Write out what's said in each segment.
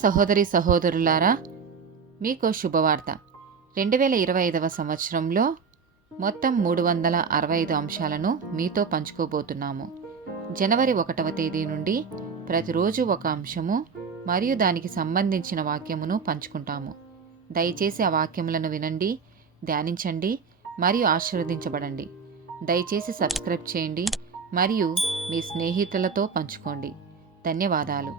సహోదరి సహోదరులారా, మీకు శుభవార్త. 2025 సంవత్సరంలో మొత్తం 365 అంశాలను మీతో పంచుకోబోతున్నాము. జనవరి 1వ తేదీ నుండి ప్రతిరోజు ఒక అంశము మరియు దానికి సంబంధించిన వాక్యమును పంచుకుంటాము. దయచేసి ఆ వాక్యములను వినండి, ధ్యానించండి మరియు ఆశీర్వదించబడండి. దయచేసి సబ్స్క్రైబ్ చేయండి మరియు మీ స్నేహితులతో పంచుకోండి. ధన్యవాదాలు.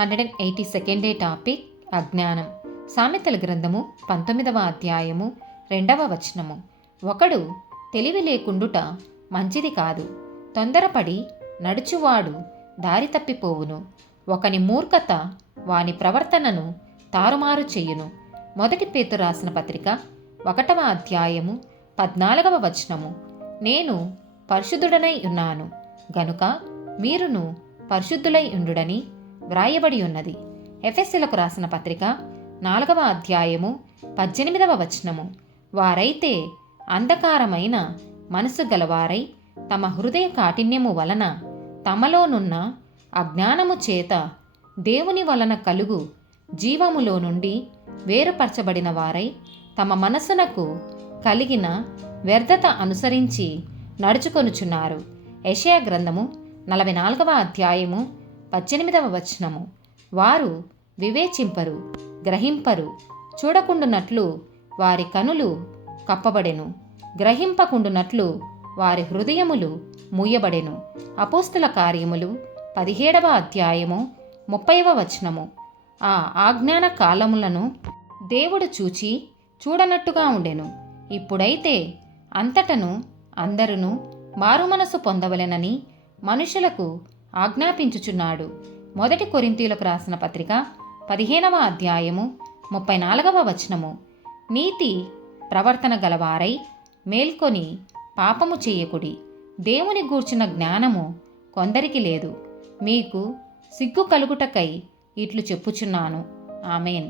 182nd డే టాపిక్ అజ్ఞానం. సామెతల గ్రంథము 19వ అధ్యాయము 2వ వచనము. ఒకడు తెలివి లేకుండుట మంచిది కాదు, తొందరపడి నడుచువాడు దారి తప్పిపోవును. ఒకని మూర్ఖత వాని ప్రవర్తనను తారుమారు చెయ్యును. మొదటి పేతురు రాసిన పత్రిక 1వ అధ్యాయము 14వ వచనము. నేను పరిశుద్ధుడనై ఉన్నాను గనుక మీరును పరిశుద్ధులై ఉండుడని వ్రాయబడి ఉన్నది. ఎఫెసీయులకు రాసిన పత్రిక 4వ అధ్యాయము 18వ వచనము. వారైతే అంధకారమైన మనసు గలవారై తమ హృదయ కాఠిన్యము వలన తమలోనున్న అజ్ఞానము చేత దేవుని వలన కలుగు జీవములో నుండి వేరుపరచబడిన వారై తమ మనసునకు కలిగిన వ్యర్థత అనుసరించి నడుచుకొనుచున్నారు. యెషయా గ్రంథము 44వ అధ్యాయము 18వ వచనము. వారు వివేచింపరు, గ్రహింపరు. చూడకుండునట్లు వారి కనులు కప్పబడెను, గ్రహింపకుండునట్లు వారి హృదయములు మూయబడెను. అపోస్తుల కార్యములు 17వ అధ్యాయము 30వ వచనము. ఆ ఆజ్ఞాన కాలములను దేవుడు చూచి చూడనట్టుగా ఉండెను. ఇప్పుడైతే అంతటను అందరును మారుమనసు పొందవలెనని మనుషులకు ఆజ్ఞాపించుచున్నాడు. మొదటి కొరింథీయులకు రాసిన పత్రిక 15వ అధ్యాయము 34వ వచనము. నీతి ప్రవర్తన గలవారై మేల్కొని పాపము చేయకుడి. దేవుని గూర్చిన జ్ఞానము కొందరికి లేదు. మీకు సిగ్గు కలుగుటకై ఇట్లు చెప్పుచున్నాను. ఆమేన్.